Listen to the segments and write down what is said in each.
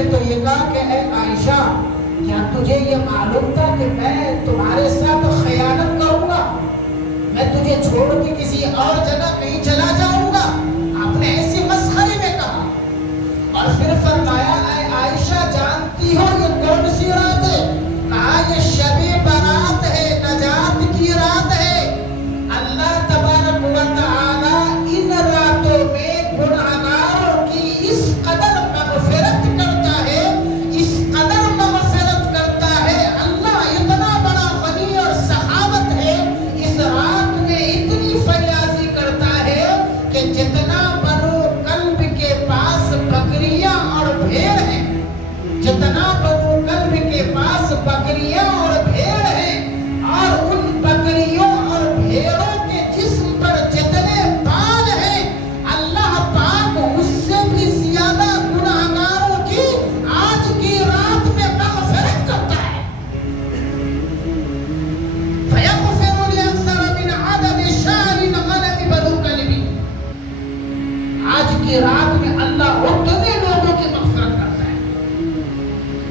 نے تو یہ کہا کہ اے عائشہ کیا تجھے یہ معلوم تھا کہ میں تمہارے ساتھ خیانت کروں گا، میں تجھے چھوڑ کے کسی اور جگہ کہیں چلا جاؤں گا؟ آپ نے ایسی مسخرے میں کہا، اور پھر فرمایا اے عائشہ جانتی ہو یہ کون سی رات ہے؟ کہا یہ شب برات ہے، نجات کی رات ہے۔ اللہ تبارک و تعالی ان راتوں میں گناہگاروں کی اس قدر مغفرت کرتا ہے، اس قدر مغفرت کرتا ہے۔ اللہ اتنا بڑا غنی اور سخاوت ہے، اس رات میں اتنی فیاضی کرتا ہے کہ جتنا بنو کلب کے پاس بکریاں اور بھیڑ ہیں، جتنا بنو کلب کے پاس بکریاں اور بھیڑ ہیں، اور ان بکریوں اور بھیڑوں کے جسم پر جتنے بال ہیں، اللہ پاک اس سے بھی زیادہ گناہگاروں کی آج کی رات میں مغفرت کرتا ہے۔ فَيَغْفِرُ لِأَكْثَرَ مِنْ عَدَدِ شَعْرٍ غَنَمِ بَنُو كَلْبٍ۔ آج کی رات میں اللہ اتنے لوگوں کی مغفرت کرتا ہے،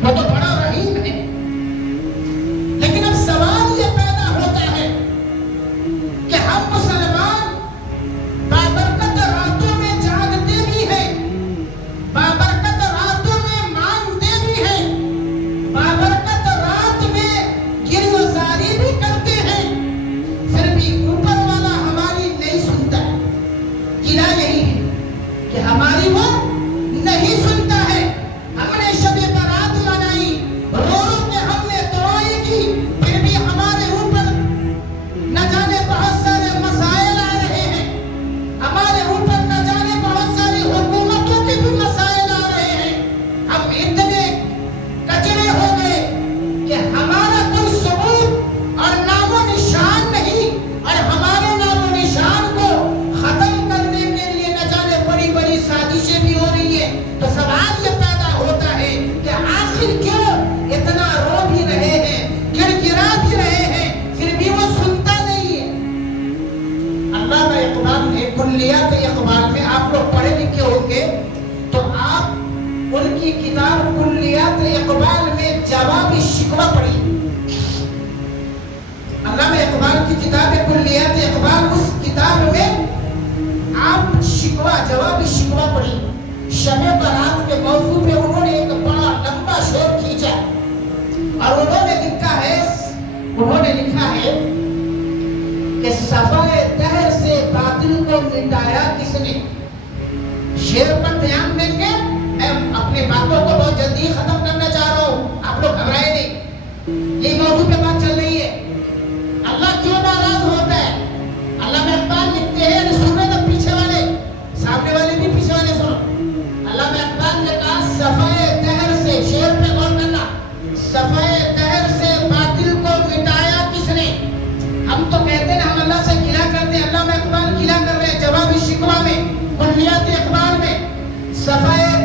وہ تو بڑا رحیم ہے۔ لیکن اب سوال یہ پیدا ہوتا ہے کہ ہم مسلمان بابرکت راتوں میں جاگتے بھی ہیں، بابرکت راتوں میں مانگتے بھی ہیں، بابرکت رات میں گریزاری بھی کرتے ہیں، پھر بھی اوپر والا ہماری نہیں سنتا ہے۔ گلا یہی ہے کہ ہماری وہ نہیں سنتا ہے۔ ہم نے شب برات منائی، رو رو کے ہم نے دعائیں کی، پھر بھی ہمارے اوپر نہ جانے بہت سارے مسائل آ رہے ہیں، ہمارے اوپر نہ جانے بہت ساری حکومتوں کے بھی مسائل آ رہے ہیں۔ ہم اتنے کچرے ہو گئے کہ ہمارا کوئی ثبوت اور نام و نشان نہیں، اور ہمارے نام و نشان کو ختم کرنے کے لیے نہ جانے بڑی بڑی سازشیں بھی ہو رہی ہیں۔ تو سوال یہ پیدا ہوتا ہے کہ آخر کیوں اتنا رو بھی رہے ہیں، گر گرا بھی رہے ہیں، پھر بھی وہ سنتا نہیں ہے۔ علامہ اقبال نے کلیات اقبال میں، آپ لوگ پڑھے لکھے ہوں گے تو آپ ان کی کتاب کلیات اقبال میں جواب شکوہ پڑھی۔ علامہ اقبال کی کتاب کلیات اقبال، اس کتاب میں آپ شکوہ، جواب شکوہ پڑھی۔ شب برات کے موضوع پہ انہوں نے ایک بڑا لمبا شعر کھینچا، اور انہوں نے لکھا ہے کہ صفائے دہر سے باطل کو مٹایا کس نے۔ شعر پر دھیان دیں گے، میں اپنی باتوں کو بہت جلدی ختم کرنا چاہ رہا ہوں، آپ لوگ گھبرائے نہیں، یہی موضوع پہ بات چل رہی ہے۔ اللہ کیوں ناراض ہوتا ہے؟ علامہ اقبال لکھتے ہیں، سنو نا پیچھے والے، سامنے والے بھی پیچھے والے سنو۔ علامہ اقبال نے کہا صفائے دہر سے، شعر پہ غور کرنا، صفائے دہر سے باطل کو مٹایا کس نے۔ ہم تو کہتے ہیں ہم اللہ سے گلہ کرتے ہیں، علامہ اقبال گلہ کر رہے ہیں جواب شکوہ میں، کلیات اقبال میں۔ صفائے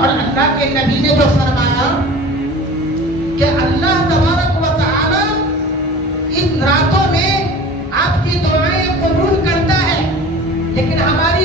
اور اللہ کے نبی نے جو فرمایا کہ اللہ تبارک و تعالی اس راتوں میں آپ کی دعائیں قبول کرتا ہے، لیکن ہماری